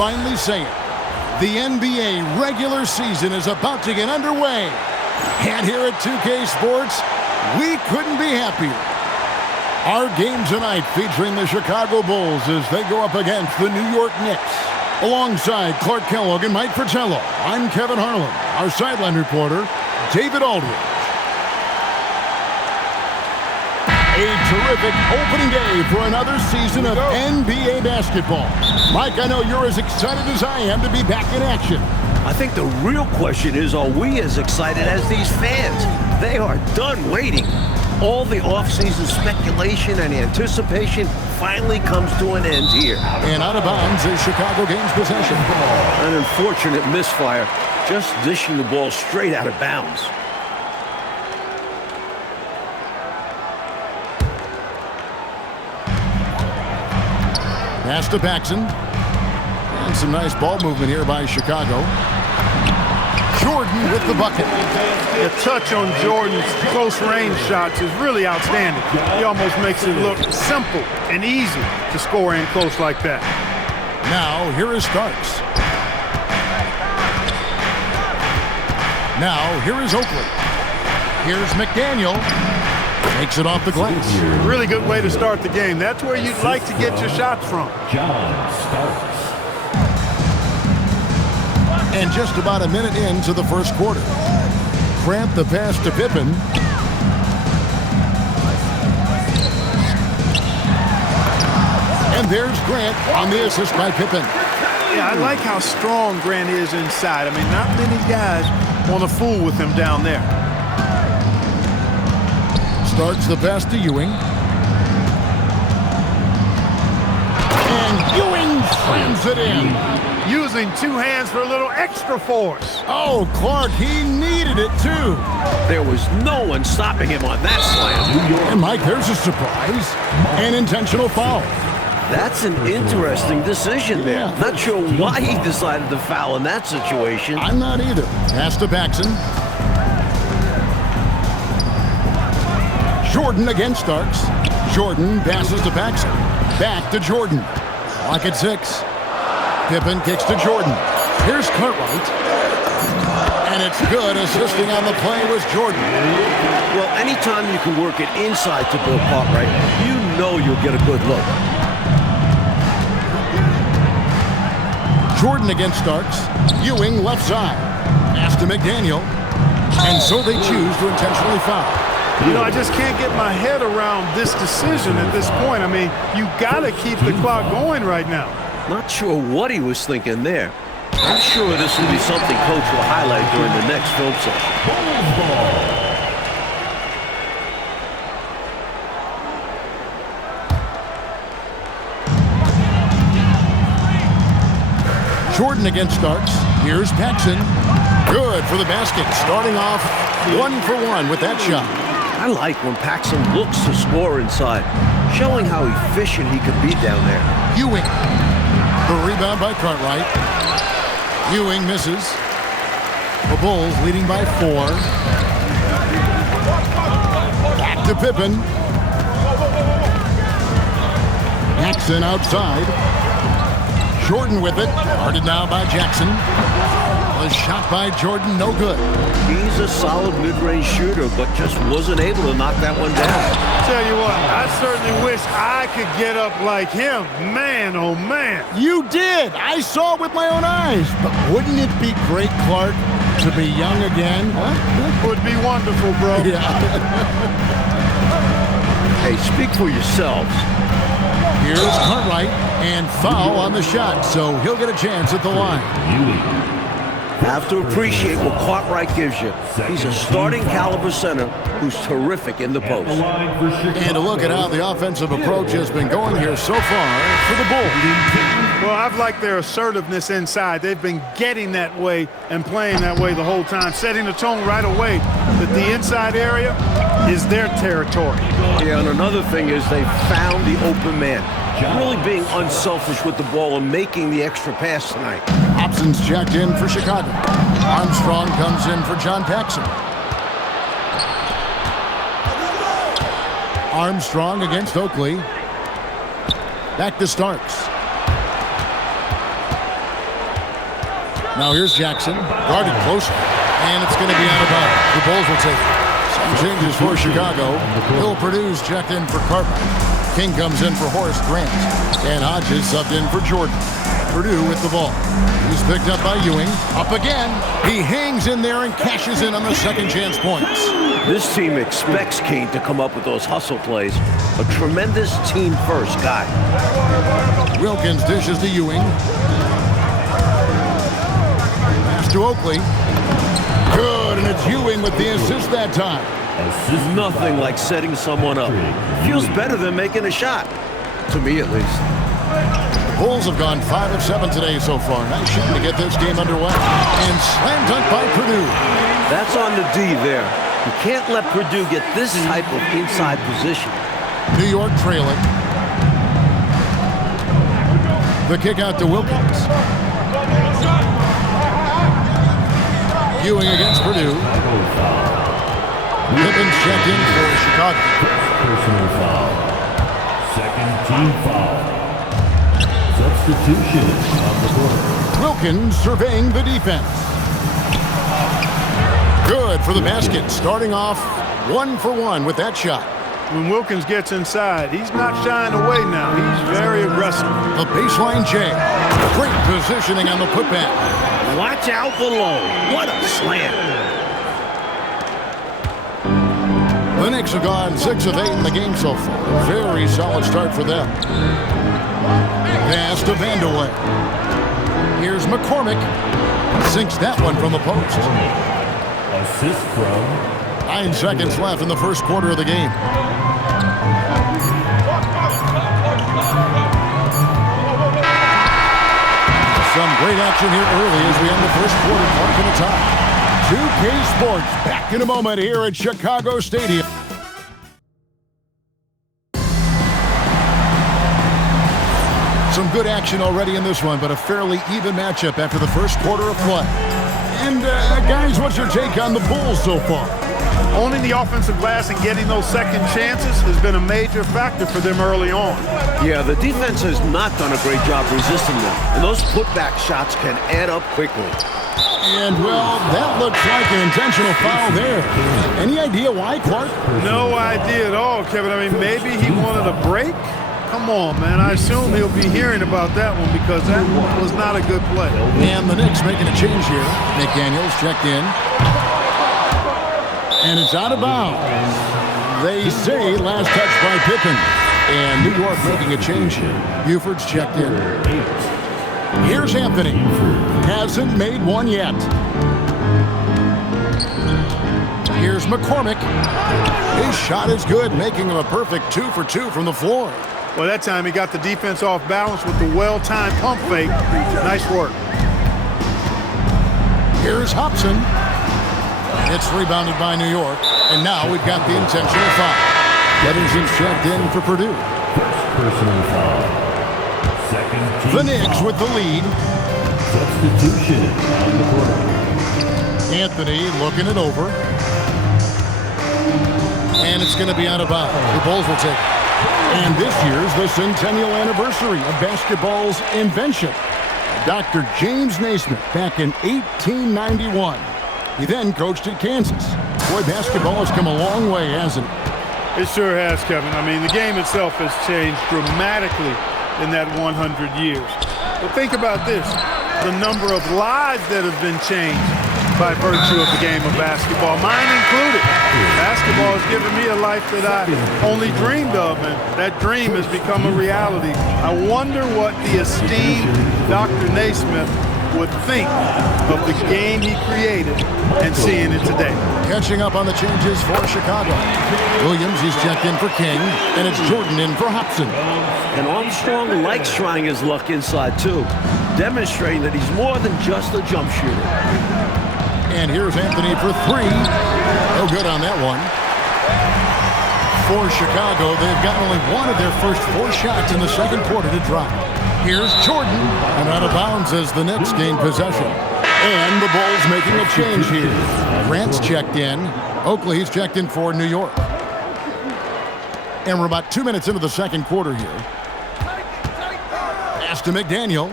finally say it. The NBA regular season is about to get underway. And here at 2K Sports, we couldn't be happier. Our game tonight featuring the Chicago Bulls as they go up against the New York Knicks. Alongside Clark Kellogg and Mike Fratello, I'm Kevin Harlan. Our sideline reporter, David Aldridge. A terrific opening day for another season of NBA basketball. Mike, I know you're as excited as I am to be back in action. I think the real question is, are we as excited as these fans? They are done waiting. All the offseason speculation and anticipation finally comes to an end here. And out of bounds is Chicago gains possession. An unfortunate misfire, just dishing the ball straight out of bounds. Pass to Paxson. And some nice ball movement here by Chicago. Jordan with the bucket. The touch on Jordan's close-range shots is really outstanding. He almost makes it look simple and easy to score in close like that. Now, here is Starks. Now, here is Oakley. Here's McDaniel. Takes it off the glass. Really good way to start the game. That's where you'd like to get your shots from. John Starks. And just about a minute into the first quarter. Grant the pass to Pippen. And there's Grant on the assist by Pippen. Yeah, I like how strong Grant is inside. I mean, not many guys want to fool with him down there. Starts the pass to Ewing. And Ewing slams it in. Using two hands for a little extra force. Oh, Clark, he needed it too. There was no one stopping him on that slam. And Mike, there's a surprise. An intentional foul. That's an interesting decision there. Not sure why he decided to foul in that situation. I'm not either. Pass to Paxson. Jordan against Starks. Jordan passes to Paxson. Back to Jordan. Clock at 6. Pippen kicks to Jordan. Here's Cartwright. And it's good. Assisting on the play was Jordan. Well, anytime you can work it inside to Bill Cartwright, you know you'll get a good look. Jordan against Starks. Ewing left side. Pass to McDaniel. And so they choose to intentionally foul. You know, I just can't get my head around this decision at this point. I mean, you got to keep the clock going right now. Not sure what he was thinking there. I'm sure this will be something Coach will highlight during the next film session. Jordan against Starks. Here's Paxson. Good for the basket. Starting off 1 for 1 with that shot. I like when Paxson looks to score inside, showing how efficient he can be down there. Ewing. The rebound by Cartwright. Ewing misses. The Bulls leading by 4. Back to Pippen. Paxson outside. Jordan with it. Guarded now by Jackson. A shot by Jordan, no good. He's a solid mid-range shooter, but just wasn't able to knock that one down. Tell you what, I certainly wish I could get up like him. Man, oh man. You did. I saw it with my own eyes. But wouldn't it be great, Clark, to be young again? Huh? Would be wonderful, bro. Yeah. Hey, speak for yourselves. Here's Cartwright, and foul on the shot, so he'll get a chance at the line. Have to appreciate what Cartwright gives you. He's a starting caliber center who's terrific in the post. And to look at how the offensive approach has been going here so far for the Bulls. Well, I've liked their assertiveness inside. They've been getting that way and playing that way the whole time, setting the tone right away that the inside area is their territory. Yeah, and another thing is they found the open man. Really being unselfish with the ball and making the extra pass tonight. Hobson's checked in for Chicago. Armstrong comes in for John Paxson. Armstrong against Oakley. Back to Starks. Now here's Jackson, guarded closer, and it's going to be out of bounds. The Bulls will take it. Some changes for Chicago. Bill Purdue's checked in for Cartwright. King comes in for Horace Grant, and Hodges subbed in for Jordan. Purdue with the ball. He's picked up by Ewing. Up again. He hangs in there and cashes in on the second chance points. This team expects King to come up with those hustle plays. A tremendous team-first guy. Wilkins dishes to Ewing. Pass to Oakley. Good, and it's Ewing with the assist that time. Nothing like setting someone up. Feels better than making a shot. To me, at least. The Bulls have gone 5 of 7 today so far. Nice shooting to get this game underway. And slam dunk by Purdue. That's on the D there. You can't let Purdue get this type of inside position. New York trailing. The kick out to Wilkins. Ewing against Purdue. Wilkins checked in for Chicago. Personal foul. Second team foul. Substitution on the court. Wilkins surveying the defense. Good for the basket. Starting off 1 for 1 with that shot. When Wilkins gets inside, he's not shying away now. He's very aggressive. A baseline J. Great positioning on the putback. Watch out below. What a slam. The Knicks have gone 6 of 8 in the game so far. Very solid start for them. Pass to Vanderlei. Here's McCormick. Sinks that one from the post. Assist from 9 seconds left in the first quarter of the game. Some great action here early as we end the first quarter, marking a tie. 2K Sports back in a moment here at Chicago Stadium. Some good action already in this one, but a fairly even matchup after the first quarter of play. And guys, what's your take on the Bulls so far? Owning the offensive glass and getting those second chances has been a major factor for them early on. Yeah, the defense has not done a great job resisting them, and those putback shots can add up quickly. And, well, that looks like an intentional foul there. Any idea why, Clark? No idea at all, Kevin. I mean, maybe he wanted a break? Come on, man. I assume he'll be hearing about that one because that was not a good play. And the Knicks making a change here. McDaniels checked in. And it's out of bounds. They say last touch by Pippen. And New York making a change here. Buford's checked in. Here's Anthony. Hasn't made one yet. Here's McCormick. His shot is good, making him a perfect 2 for 2 from the floor. Well, that time he got the defense off balance with the well-timed pump fake. Nice work. Here's Hobson. It's rebounded by New York. And now we've got the intentional foul. Edmondson's checked in for Purdue. personal foul. Second team The Knicks foul. with the lead. Substitution on the court. Anthony looking it over. And it's going to be out of bounds. The Bulls will take it. And this year's the centennial anniversary of basketball's invention. Dr. James Naismith back in 1891. He then coached at Kansas. Boy, basketball has come a long way, hasn't it? It sure has, Kevin. I mean, the game itself has changed dramatically in that 100 years. But think about this. The number of lives that have been changed by virtue of the game of basketball, mine included. Basketball has given me a life that I only dreamed of, and that dream has become a reality. I wonder what the esteemed Dr. Naismith would think of the game he created and seeing it today. Catching up on the changes for Chicago. Williams, he's checked in for King, and it's Jordan in for Hobson. And Armstrong likes trying his luck inside, too, demonstrating that he's more than just a jump shooter. And here's Anthony for 3. No good on that one. For Chicago, they've got only one of their first 4 shots in the second quarter to drop. Here's Jordan, and out of bounds as the Knicks gain possession. And the Bulls making a change here. Grant's checked in. Oakley's checked in for New York. And we're about 2 minutes into the second quarter here. Pass to McDaniel.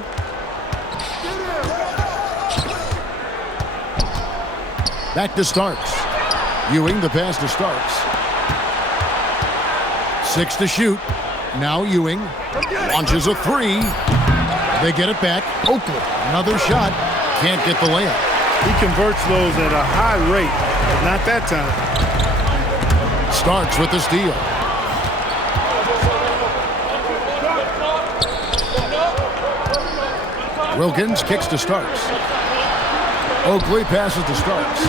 Back to Starks. Ewing, the pass to Starks. 6 to shoot. Now Ewing launches a 3. They get it back. Oakley, another shot. Can't get the layup. He converts those at a high rate, but not that time. Starks with the steal. Wilkins kicks to Starks. Oakley passes to Starks.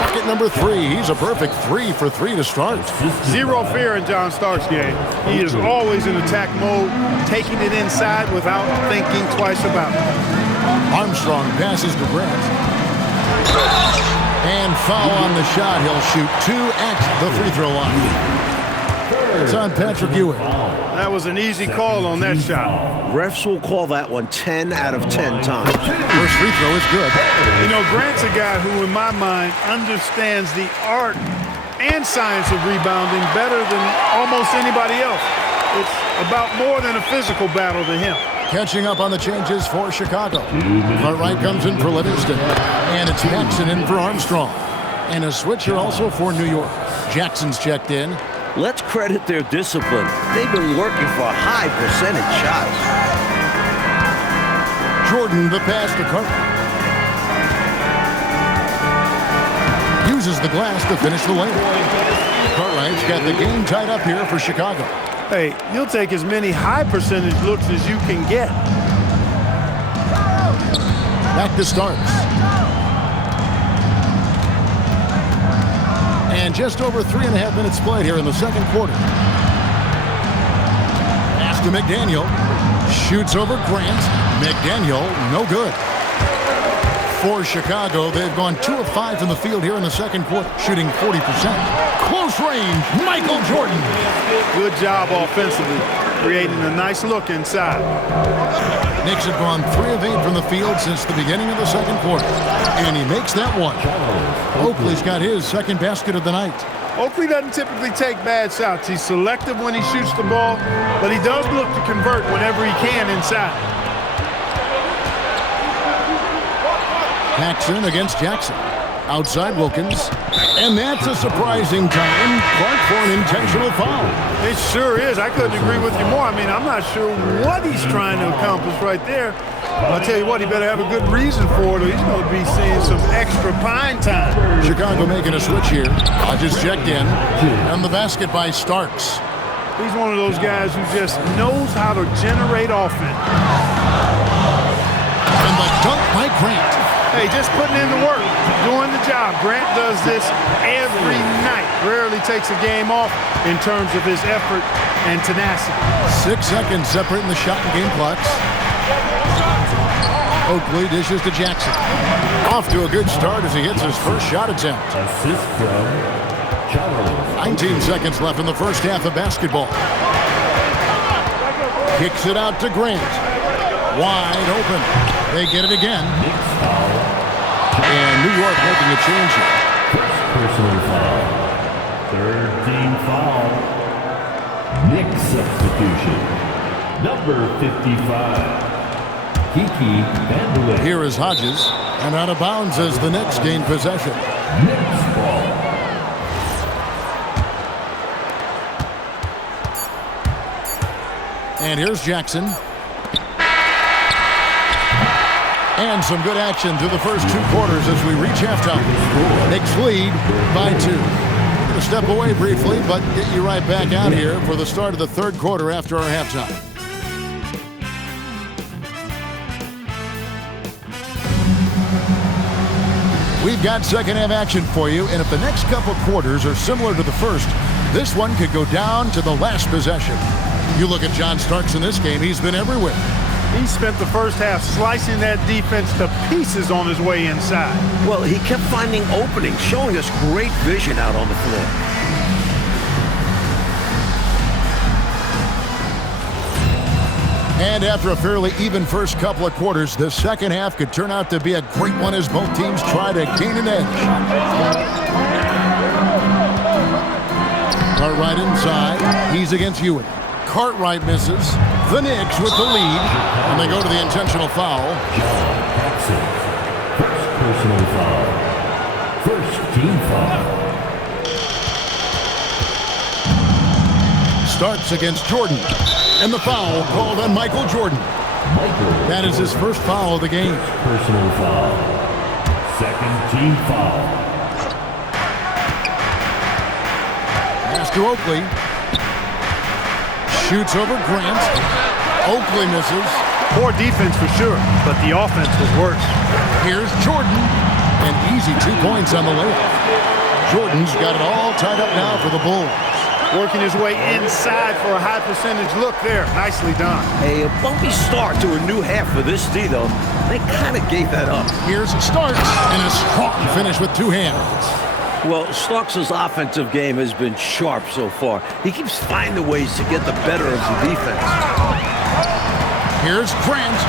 Bucket number 3. He's a perfect 3 for 3 to start. Zero fear in John Starks' game. He is always in attack mode, taking it inside without thinking twice about it. Armstrong passes to Grant. And foul on the shot. He'll shoot 2 at the free throw line. It's on Patrick Ewing. That was an easy call on that shot. Refs will call that one 10 out of 10 times. First free throw is good. You know, Grant's a guy who, in my mind, understands the art and science of rebounding better than almost anybody else. It's about more than a physical battle to him. Catching up on the changes for Chicago. Cartwright comes in for Livingston. And it's Jackson in for Armstrong. And a switcher also for New York. Jackson's checked in. Let's credit their discipline. They've been working for high percentage shots. Jordan, the pass to Cartwright. Uses the glass to finish the layup. Cartwright's got the game tied up here for Chicago. Hey, you'll take as many high percentage looks as you can get. Back to Starks. And just over 3.5 minutes played here in the second quarter. Pass to McDaniel. Shoots over Grant. McDaniel, no good. For Chicago, they've gone 2 of 5 from the field here in the second quarter, shooting 40%. Close range, Michael Jordan. Good job offensively, creating a nice look inside. Knicks have gone 3 of 8 from the field since the beginning of the second quarter. And he makes that one. Oakley's got his second basket of the night. Oakley doesn't typically take bad shots. He's selective when he shoots the ball, but he does look to convert whenever he can inside. Paxson against Jackson. Outside Wilkins. And that's a surprising time. Clark for an intentional foul. It sure is. I couldn't agree with you more. I mean, I'm not sure what he's trying to accomplish right there. I'll tell you what, he better have a good reason for it, or he's going to be seeing some extra pine time. Chicago making a switch here. Hodges checked in. And the basket by Starks. He's one of those guys who just knows how to generate offense. And the dunk by Grant. Hey, just putting in the work, doing the job. Grant does this every night. Rarely takes a game off in terms of his effort and tenacity. 6 seconds separating the shot and game clocks. Oakley dishes to Jackson. Off to a good start as he hits his first shot attempt. Assist from Charles. 19 seconds left in the first half of basketball. Kicks it out to Grant. Wide open. They get it again. Knicks foul. And New York making a change here. First personal foul. Third team foul. Knicks substitution. Number 55. Kiki Vandeweghe. Here is Hodges. And out of bounds as the Knicks gain possession. Knicks ball. And here's Jackson. And some good action through the first 2 quarters as we reach halftime. Knicks lead by 2. We're going to step away briefly, but get you right back out here for the start of the third quarter after our halftime. We've got second half action for you, and if the next couple quarters are similar to the first, this one could go down to the last possession. You look at John Starks in this game, he's been everywhere. He spent the first half slicing that defense to pieces on his way inside. Well, he kept finding openings, showing us great vision out on the floor. And after a fairly even first couple of quarters, the second half could turn out to be a great one as both teams try to gain an edge. Cartwright inside. He's against Ewing. Cartwright misses. The Knicks with the lead. And they go to the intentional foul. John Paxson. personal foul. First team foul. Starks against Jordan. And the foul called on Michael Jordan. That is his first foul of the game. Personal foul. Second team foul. Pass to Oakley. Shoots over Grant. Oakley misses. Poor defense for sure, but the offense was worse. Here's Jordan. And easy 2 points on the layup. Jordan's got it all tied up now for the Bulls. Working his way inside for a high percentage look there. Nicely done. A bumpy start to a new half for this D, though. They kind of gave that up. Here's Starks, and a strong finish with 2 hands. Well, Starks' offensive game has been sharp so far. He keeps finding ways to get the better of the defense. Here's Grant.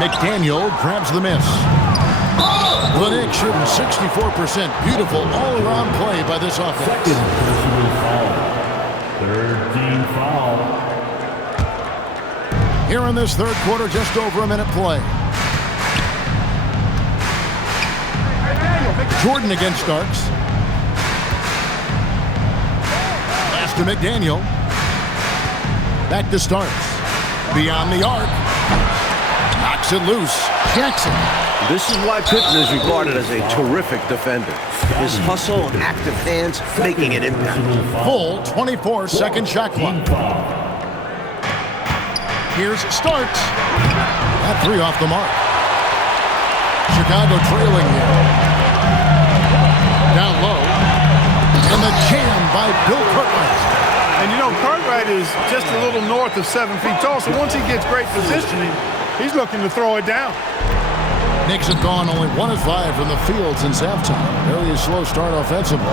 McDaniel grabs the miss. The Knicks shooting 64%. Beautiful all-around play by this offense. Second personal foul. Third team foul. Here in this third quarter, just over a minute play. Jordan against Starks. Pass to McDaniel. Back to Starks. Beyond the arc. Knocks it loose. Jackson. This is why Pippen is regarded as a terrific defender. His hustle and active hands making an impact. Full 24-second shot clock. Here's Starks. That 3 off the mark. Chicago trailing here. Down low. And the jam by Bill Cartwright. And you know, Cartwright is just a little north of 7 feet tall, so once he gets great positioning, he's looking to throw it down. Knicks have gone only 1 of 5 from the field since halftime. Very slow start offensively.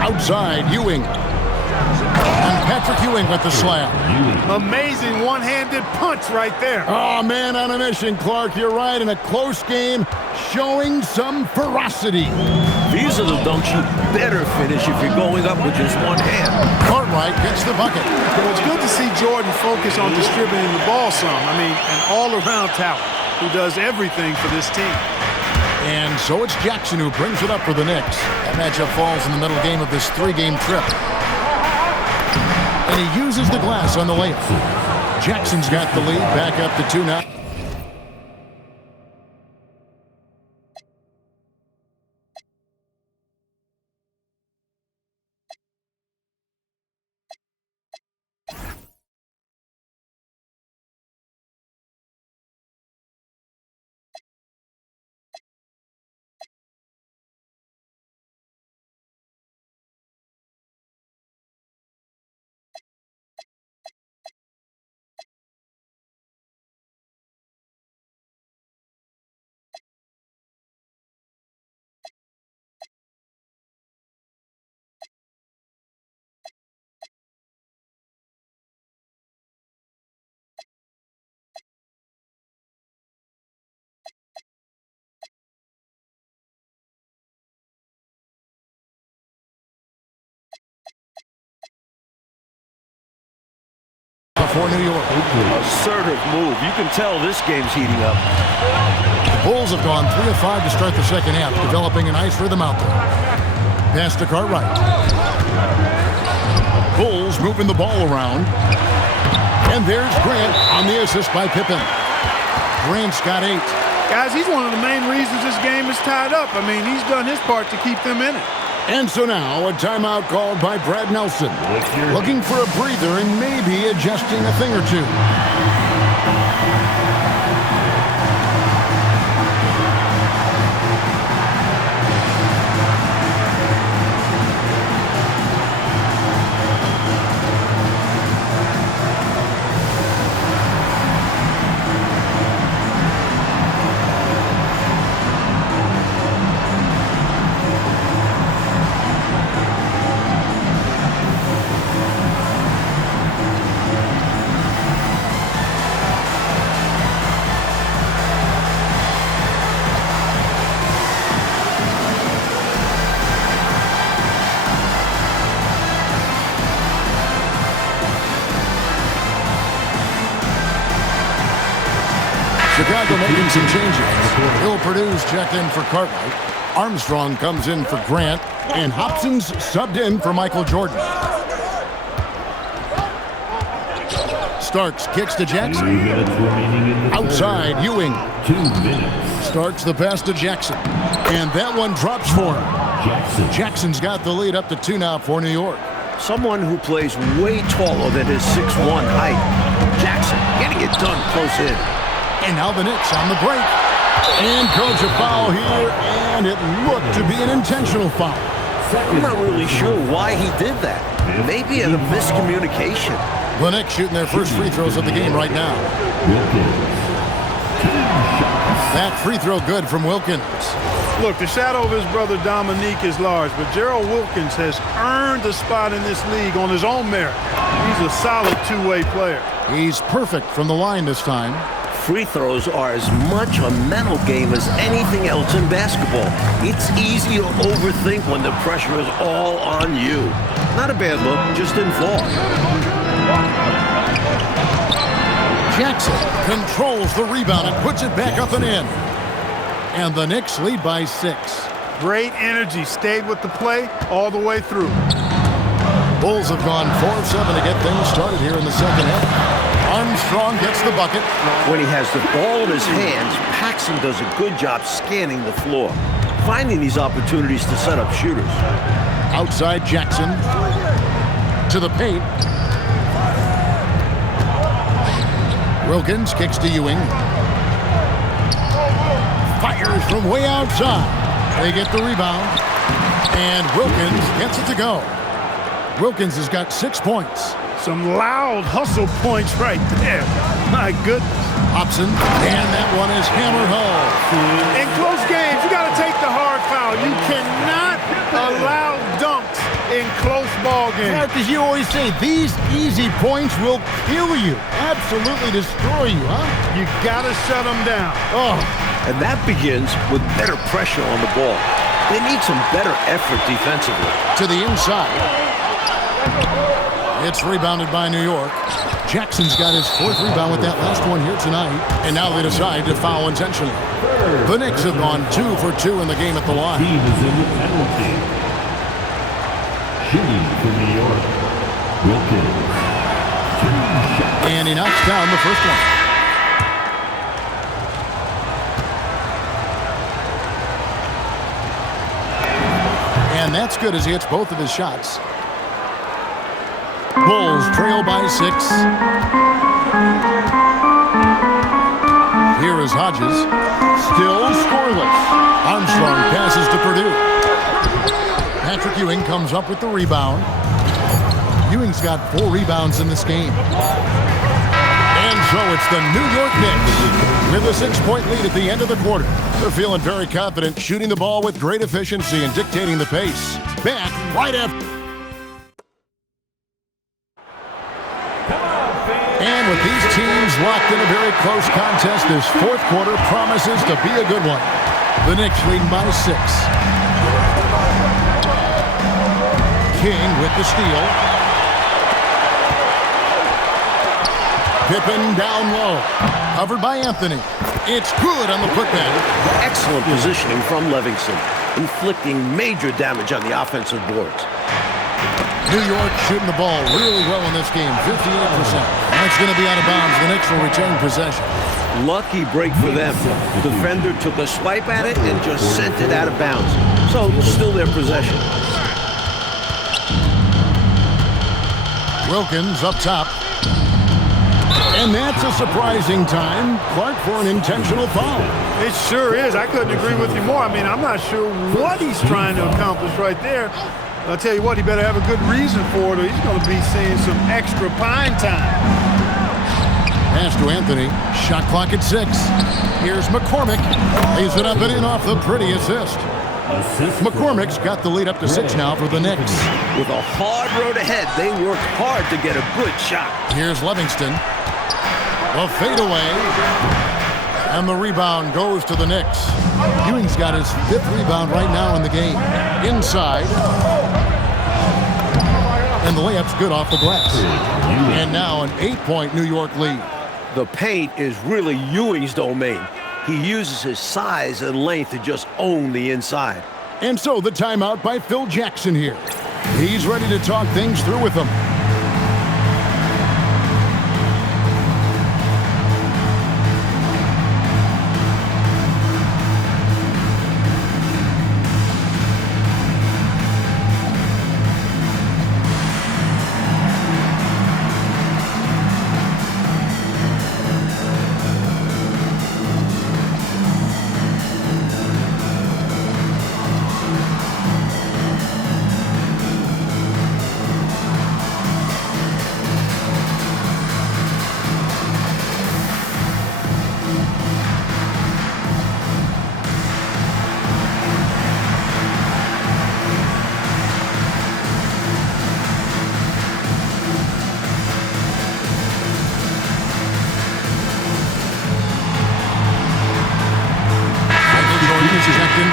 Outside, Ewing. And Patrick Ewing with the slam. Amazing one-handed punch right there. Oh, man on a mission, Clark. You're right. In a close game, showing some ferocity. These are the dunks you better finish if you're going up with just one hand. Cartwright gets the bucket. Well, it's good to see Jordan focus on distributing the ball some. I mean, an all-around talent who does everything for this team. And so it's Jackson who brings it up for the Knicks. That matchup falls in the middle game of this 3-game trip. And he uses the glass on the layup. Jackson's got the lead, back up to 2 now. For New York. Assertive move. You can tell this game's heating up. The Bulls have gone 3 of 5 to start the second half, developing a nice rhythm out there. Pass to Cartwright. Bulls moving the ball around. And there's Grant on the assist by Pippen. Grant's got 8. Guys, he's one of the main reasons this game is tied up. I mean, he's done his part to keep them in it. And so now a timeout called by Brad Nelson. Looking for a breather and maybe adjusting a thing or two. Chicago making some changes. Bill Purdue's checked in for Cartwright. Armstrong comes in for Grant. And Hobson's subbed in for Michael Jordan. Starks kicks to Jackson. 3 minutes remaining in the Outside, third. Ewing. 2 minutes. Starks the pass to Jackson. And that one drops for him. Jackson. Jackson's got the lead up to 2 now for New York. Someone who plays way taller than his 6'1" height. Jackson getting it done close in. And now the Knicks on the break. And coach a foul here, and it looked to be an intentional foul. I'm not really sure why he did that. Maybe a miscommunication. The Knicks shooting their first free throws of the game right now. Wilkins. 2 shots. That free throw good from Wilkins. Look, the shadow of his brother Dominique is large, but Gerald Wilkins has earned a spot in this league on his own merit. He's a solid two-way player. He's perfect from the line this time. Free throws are as much a mental game as anything else in basketball. It's easy to overthink when the pressure is all on you. Not a bad look, just didn't fall. Jackson controls the rebound and puts it back up and in. And the Knicks lead by 6. Great energy, stayed with the play all the way through. Bulls have gone 4 of 7 to get things started here in the second half. Armstrong gets the bucket. When he has the ball in his hands, Paxson does a good job scanning the floor, finding these opportunities to set up shooters. Outside Jackson to the paint. Wilkins kicks to Ewing. Fires from way outside. They get the rebound. And Wilkins gets it to go. Wilkins has got 6 points. Some loud hustle points right there. My goodness. Hobson, and that one is hammered home. In close games, you got to take the hard foul. You cannot allow dunks in close ball games. Mark, as you always say, these easy points will kill you. Absolutely destroy you, huh? You got to shut them down. Oh, And that begins with better pressure on the ball. They need some better effort defensively. to the inside. It's rebounded by New York. Jackson's got his 4th rebound with that last one here tonight. And now they decide to foul intentionally. The Knicks have gone 2 for 2 in the game at the line. Team is in the penalty. Shooting for New York. Wilkins. 2 shots. And he knocks down the first one. And that's good as he hits both of his shots. Bulls trail by 6. Here is Hodges. Still scoreless. Armstrong passes to Purdue. Patrick Ewing comes up with the rebound. Ewing's got 4 rebounds in this game. And so it's the New York Knicks with a 6-point lead at the end of the quarter. They're feeling very confident, shooting the ball with great efficiency and dictating the pace. Back right after. And with these teams locked in a very close contest, this 4th quarter promises to be a good one. The Knicks leading by 6. King with the steal. Pippen down low. Covered by Anthony. It's good on the putback. Excellent positioning from Livingston, inflicting major damage on the offensive boards. New York shooting the ball really well in this game, 58%. That's going to be out of bounds. The Knicks will retain possession. Lucky break for them. Defender took a swipe at it and just sent it out of bounds. So still their possession. Wilkins up top. And that's a surprising time, Clark, for an intentional foul. It sure is. I couldn't agree with you more. I mean, I'm not sure what he's trying to accomplish right there. I'll tell you what, he better have a good reason for it, or he's going to be seeing some extra pine time. Pass to Anthony. Shot clock at 6. Here's McCormick. Lays it up and in off the pretty assist. McCormick's got the lead up to 6 now for the Knicks. With a hard road ahead, they worked hard to get a good shot. Here's Livingston. The fadeaway. And the rebound goes to the Knicks. Ewing's got his 5th rebound right now in the game. Inside. And the layup's good off the glass. And now an 8-point New York lead. The paint is really Ewing's domain. He uses his size and length to just own the inside. And so the timeout by Phil Jackson here. He's ready to talk things through with them.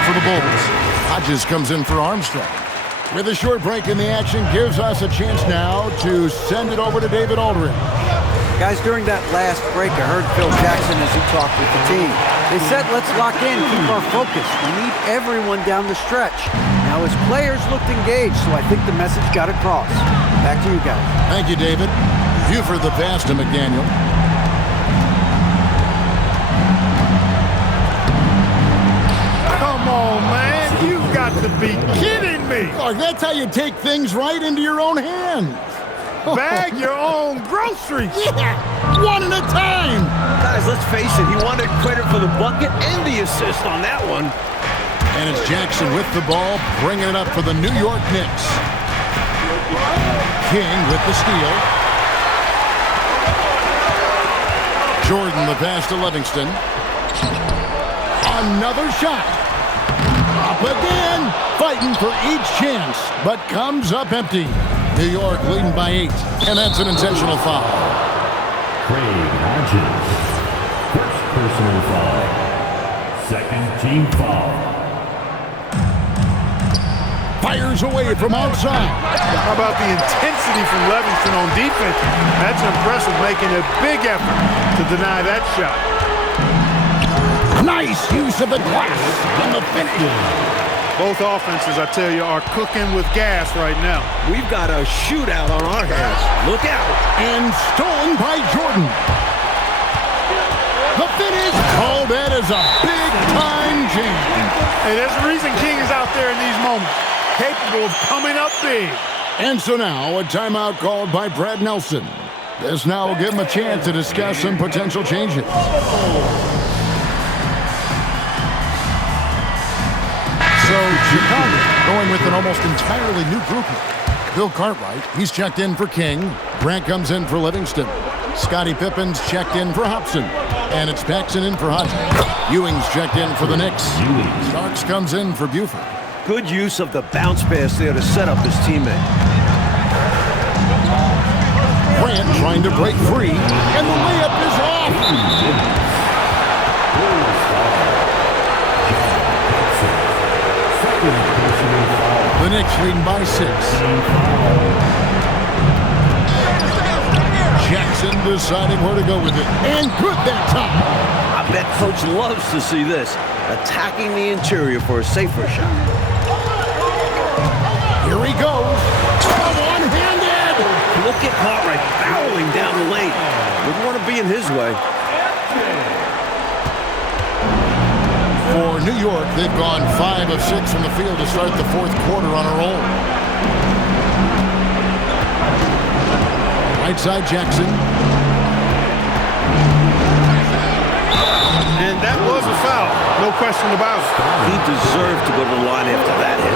For the Bulls. Hodges comes in for Armstrong. With a short break in the action, gives us a chance now to send it over to David Aldridge. Guys, during that last break, I heard Phil Jackson as he talked with the team. They said, let's lock in, keep our focus. We need everyone down the stretch. Now, his players looked engaged, so I think the message got across. Back to you guys. Thank you, David. Buford the pass to McDaniel. Come on, man. You've got to be kidding me. Oh, that's how you take things right into your own hands. Bag your own groceries. Yeah, one at a time. Guys, let's face it, he wanted credit for the bucket and the assist on that one. And it's Jackson with the ball, bringing it up for the New York Knicks. King with the steal. Jordan the pass to Livingston. Another shot. Up again. Fighting for each chance, but comes up empty. New York leading by 8, and that's an intentional foul. Craig Hodges. First personal foul. Second team foul. Fires away from outside. How about the intensity from Livingston on defense? That's impressive, making a big effort to deny that shot. Nice use of the glass and the finish. Both offenses, I tell you, are cooking with gas right now. We've got a shootout on our hands. Look out. And stolen by Jordan. The finish. Oh, that is a big-time jam. Hey, there's a reason King is out there in these moments, capable of coming up big. And so now, a timeout called by Brad Nelson. This now will give him a chance to discuss some potential changes. So, Chicago going with an almost entirely new group here. Bill Cartwright, he's checked in for King. Grant comes in for Livingston. Scottie Pippen's checked in for Hobson. And it's Paxson in for Hodges. Ewing's checked in for the Knicks. Starks comes in for Buford. Good use of the bounce pass there to set up his teammate. Grant trying to break free, and the layup is off. The Knicks leading by 6. Jackson deciding where to go with it. And good that time. I bet Coach loves to see this. Attacking the interior for a safer shot. Here he goes. One-handed. Look at Cartwright fouling down the lane. Wouldn't want to be in his way. For New York, they've gone 5 of 6 from the field to start the fourth quarter on a roll. Right side, Jackson. And that was a foul, no question about it. He deserved to go to the line after that hit.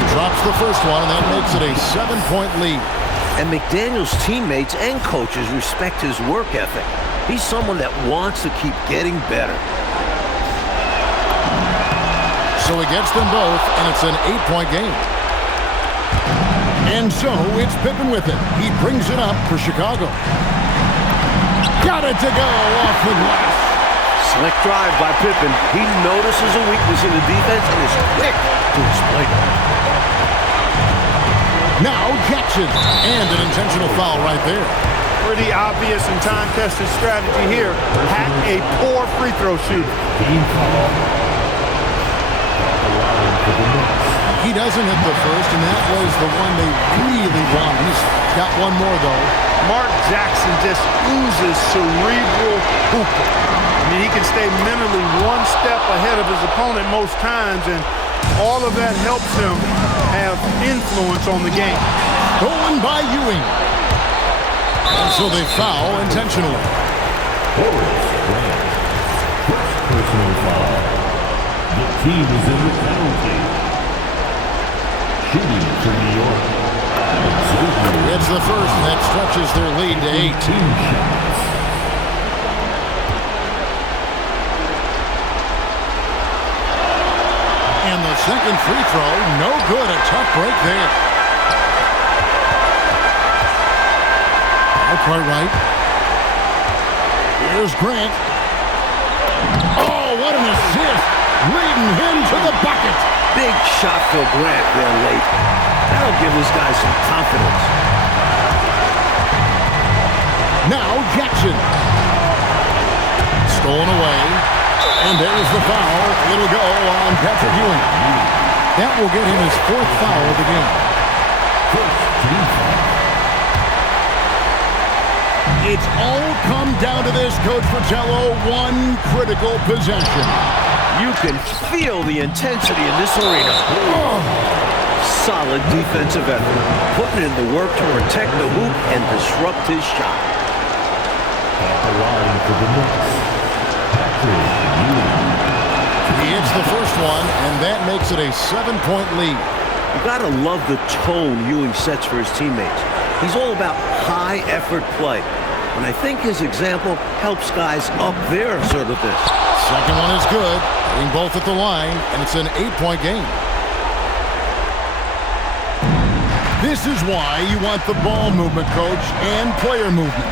He drops the first one, and that makes it a 7-point lead. And McDaniel's teammates and coaches respect his work ethic. He's someone that wants to keep getting better. So he gets them both, and it's an 8-point game. And so it's Pippen with it. He brings it up for Chicago. Got it to go off the glass. Slick drive by Pippen. He notices a weakness in the defense and is quick to exploit it. Now Jackson, and an intentional foul right there. Pretty obvious and time-tested strategy here. Hack a poor free throw shooter. Team foul. At the line for the Knicks. He doesn't hit the first, and that was the one they really wanted. He's got one more, though. Mark Jackson just oozes cerebral hooper. I mean, he can stay mentally one step ahead of his opponent most times, and all of that helps him have influence on the game. Stolen by Ewing. And so they foul intentionally. Horace Grant. First personal foul. The team is in the penalty. Shooting for New York. It's the first that stretches their lead to 8. Team shots. And the second free throw, no good. A tough break there. Cartwright. Here's Grant. Oh, what an assist. Leading him to the bucket. Big shot for Grant there late. That'll give this guy some confidence. Now Jackson. Stolen away. And there's the foul. It'll go on Patrick Ewing. That will get him his 4th foul of the game. First team foul. It's all come down to this, Coach Fratello. One critical possession. You can feel the intensity in this arena. Solid defensive effort. Putting in the work to protect the hoop and disrupt his shot. At the line for the Knicks. Patrick Ewing. He hits the first one, and that makes it a 7-point lead. You gotta love the tone Ewing sets for his teammates. He's all about high-effort play. And I think his example helps guys up their assertiveness. Second one is good. Hitting both at the line, and it's an 8-point game. This is why you want the ball movement, Coach, and player movement.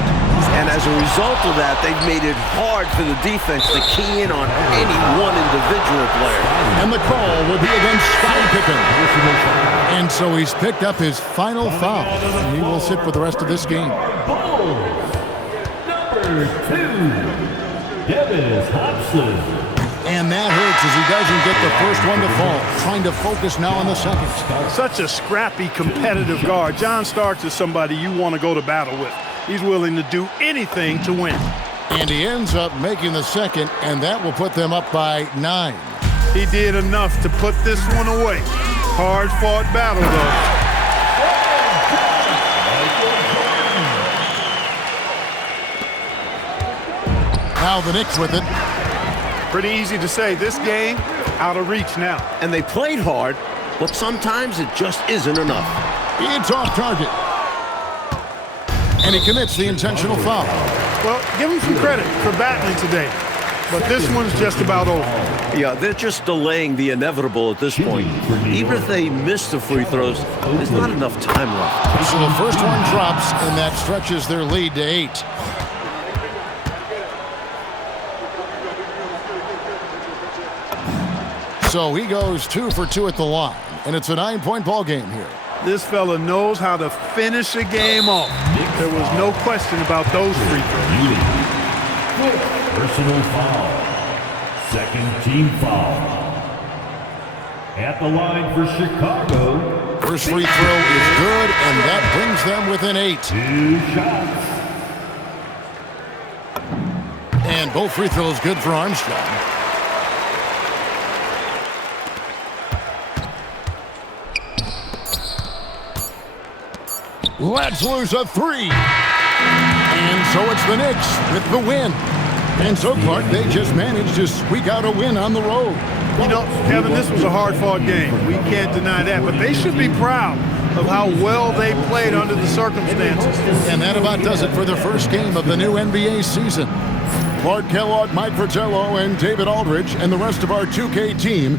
And as a result of that, they've made it hard for the defense to key in on any one individual player. And the call will be against Scottie Pippen. And so he's picked up his final foul, and he will sit for the rest of this game. Bulls. Number 2. Dennis Hobson. And that hurts as he doesn't get the first one to fall. Trying to focus now on the second. Such a scrappy, competitive guard. John Starks is somebody you want to go to battle with. He's willing to do anything to win. And he ends up making the second, and that will put them up by 9. He did enough to put this one away. Hard-fought battle, though. Now the Knicks with it. Pretty easy to say. This game, out of reach now. And they played hard, but sometimes it just isn't enough. It's off target. And he commits the intentional foul. Well, give him some credit for battling today. But this one's just about over. Yeah, they're just delaying the inevitable at this point. Even if they miss the free throws, there's not enough time left. So the first one drops, and that stretches their lead to 8. So he goes 2 for 2 at the line, and it's a 9-point ball game here. This fella knows how to finish a game off. There was no question about those free throws. Personal foul. Second team foul. At the line for Chicago. First free throw is good, and that brings them within 8. 2 shots. And both free throws good for Armstrong. Let's lose a 3. And so it's the Knicks with the win. And so, Clark, they just managed to squeak out a win on the road. You know, Kevin, this was a hard-fought game. We can't deny that. But they should be proud of how well they played under the circumstances. And that about does it for the first game of the new NBA season. Clark Kellogg, Mike Fratello, and David Aldridge, and the rest of our 2K team